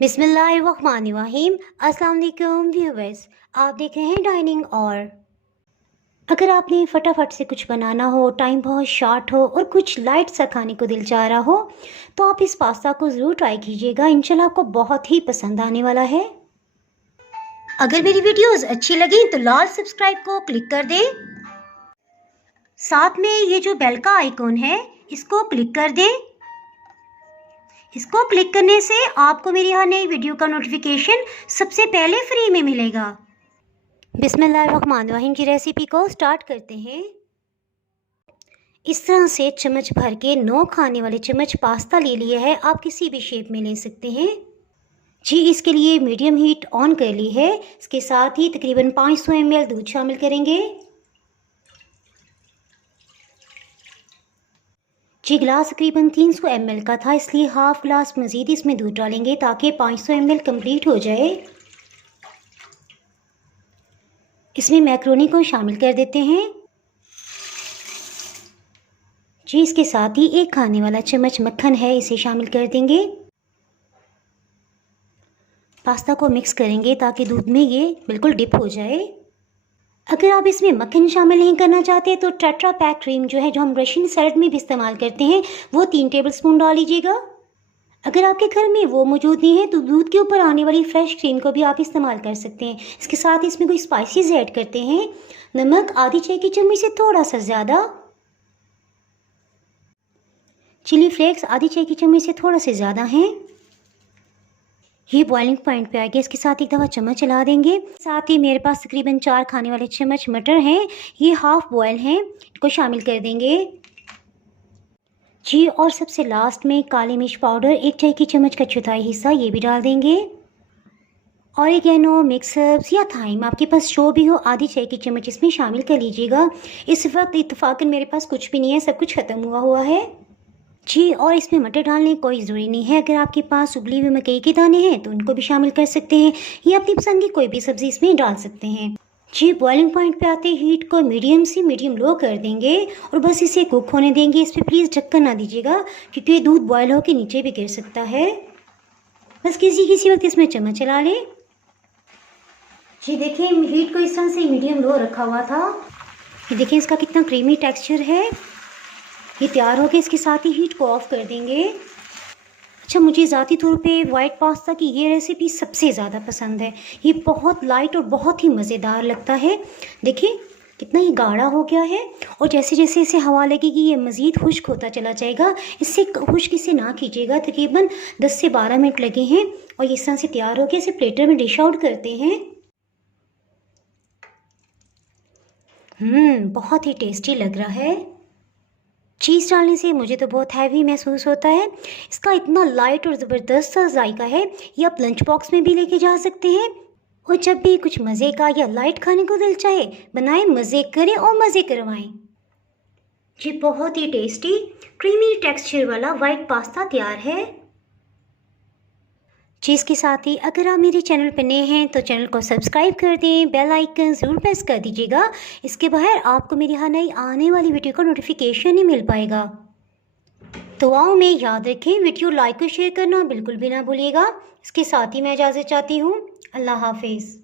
बिस्मिल्लाहिर्रहमानिर्रहीम। अस्सलाम वालेकुम व्यूअर्स, आप देख रहे हैं डाइनिंग। और अगर आपने फटाफट से कुछ बनाना हो, टाइम बहुत शॉर्ट हो और कुछ लाइट सा खाने को दिल चाह रहा हो, तो आप इस पास्ता को ज़रूर ट्राई कीजिएगा। इंशाल्लाह आपको बहुत ही पसंद आने वाला है। अगर मेरी वीडियोस अच्छी लगी तो लाल सब्सक्राइब को क्लिक कर दें। साथ में ये जो बेल का आइकॉन है इसको क्लिक कर दें। इसको क्लिक करने से आपको मेरी हर नई वीडियो का नोटिफिकेशन सबसे पहले फ्री में मिलेगा। बिस्मिल्लाहिर्रहमानिर्रहीम की रेसिपी को स्टार्ट करते हैं। इस तरह से चम्मच भर के 9 खाने वाले चम्मच पास्ता ले लिया है। आप किसी भी शेप में ले सकते हैं जी। इसके लिए मीडियम हीट ऑन कर ली है। इसके साथ ही तकरीबन 500 ml दूध शामिल करेंगे जी। गिलास तकरीबन 300 ml का था, इसलिए हाफ गिलास मज़ीद इसमें दूध डालेंगे ताकि 500 ml कंप्लीट हो जाए। इसमें मैक्रोनी को शामिल कर देते हैं जी। इसके साथ ही 1 खाने वाला चम्मच मक्खन है, इसे शामिल कर देंगे। पास्ता को मिक्स करेंगे ताकि दूध में ये बिल्कुल डिप हो जाए। अगर आप इसमें मक्खन शामिल नहीं करना चाहते तो टेट्रा पैक क्रीम जो है, जो हम रशियन सैलेड में भी इस्तेमाल करते हैं, वो 3 टेबलस्पून डाल लीजिएगा। अगर आपके घर में वो मौजूद नहीं है तो दूध के ऊपर आने वाली फ्रेश क्रीम को भी आप इस्तेमाल कर सकते हैं। इसके साथ इसमें कोई स्पाइसेस ऐड करते हैं। नमक आधी चाय की चम्मच से थोड़ा सा ज़्यादा, चिली फ्लेक्स आधी चाय की चम्मच से थोड़ा से ज़्यादा हैं। ये बॉइलिंग पॉइंट पे आ गया। इसके साथ एक दफ़ा चम्मच चला देंगे। साथ ही मेरे पास तकरीबन 4 खाने वाले चम्मच मटर हैं, ये हाफ बॉयल हैं, इनको शामिल कर देंगे जी। और सबसे लास्ट में काली मिर्च पाउडर 1 चाय की चम्मच का चौथाई हिस्सा, ये भी डाल देंगे। ऑरिगेनो, मिक्स हर्ब्स या थाइम आपके पास जो भी हो, आधी चाय की चम्मच इसमें शामिल कर लीजिएगा। इस वक्त इत्तेफाकन मेरे पास कुछ भी नहीं है, सब कुछ ख़त्म हुआ है जी। और इसमें मटर डालने की कोई ज़रूरी नहीं है। अगर आपके पास उबली हुई मकई के दाने हैं तो उनको भी शामिल कर सकते हैं, या अपनी पसंद की कोई भी सब्ज़ी इसमें डाल सकते हैं जी। बॉइलिंग पॉइंट पे आते हीट को मीडियम से मीडियम लो कर देंगे और बस इसे कुक होने देंगे। इस पर प्लीज़ ढक्कन ना दीजिएगा क्योंकि दूध बॉयल होकर नीचे भी गिर सकता है। बस किसी वक्त इसमें चम्मच चला लें जी। देखिए हीट को इस तरह से मीडियम लो रखा हुआ था। ये देखिए इसका कितना क्रीमी टेक्सचर है। ये तैयार हो गया। इसके साथ ही हीट को ऑफ कर देंगे। अच्छा, मुझे ज़ाती तौर पे वाइट पास्ता की ये रेसिपी सबसे ज़्यादा पसंद है। ये बहुत लाइट और बहुत ही मज़ेदार लगता है। देखिए कितना ये गाढ़ा हो गया है और जैसे जैसे इसे हवा लगेगी ये मज़ीद खुश्क होता चला जाएगा। इससे खुश्क इसे ना कीजिएगा। तकरीबन 10 से 12 मिनट लगे हैं और इस तरह से तैयार हो गया। इसे प्लेटर में डिश आउट करते हैं। बहुत ही टेस्टी लग रहा है। चीज़ डालने से मुझे तो बहुत हैवी महसूस होता है। इसका इतना लाइट और ज़बरदस्त सा जायका है, ये आप लंच बॉक्स में भी लेके जा सकते हैं। और जब भी कुछ मज़े का या लाइट खाने को दिल चाहे, बनाएं, मज़े करें और मज़े करवाएं जी। बहुत ही टेस्टी क्रीमी टेक्सचर वाला वाइट पास्ता तैयार है। चीज़ के साथ ही अगर आप मेरे चैनल पर नए हैं तो चैनल को सब्सक्राइब कर दें, बेल आइकन ज़रूर प्रेस कर दीजिएगा। इसके बाहर आपको मेरी हर नई आने वाली वीडियो का नोटिफिकेशन ही मिल पाएगा। दुआओं में याद रखें, वीडियो लाइक और शेयर करना बिल्कुल भी ना भूलिएगा। इसके साथ ही मैं इजाज़त चाहती हूँ। अल्लाह हाफिज़।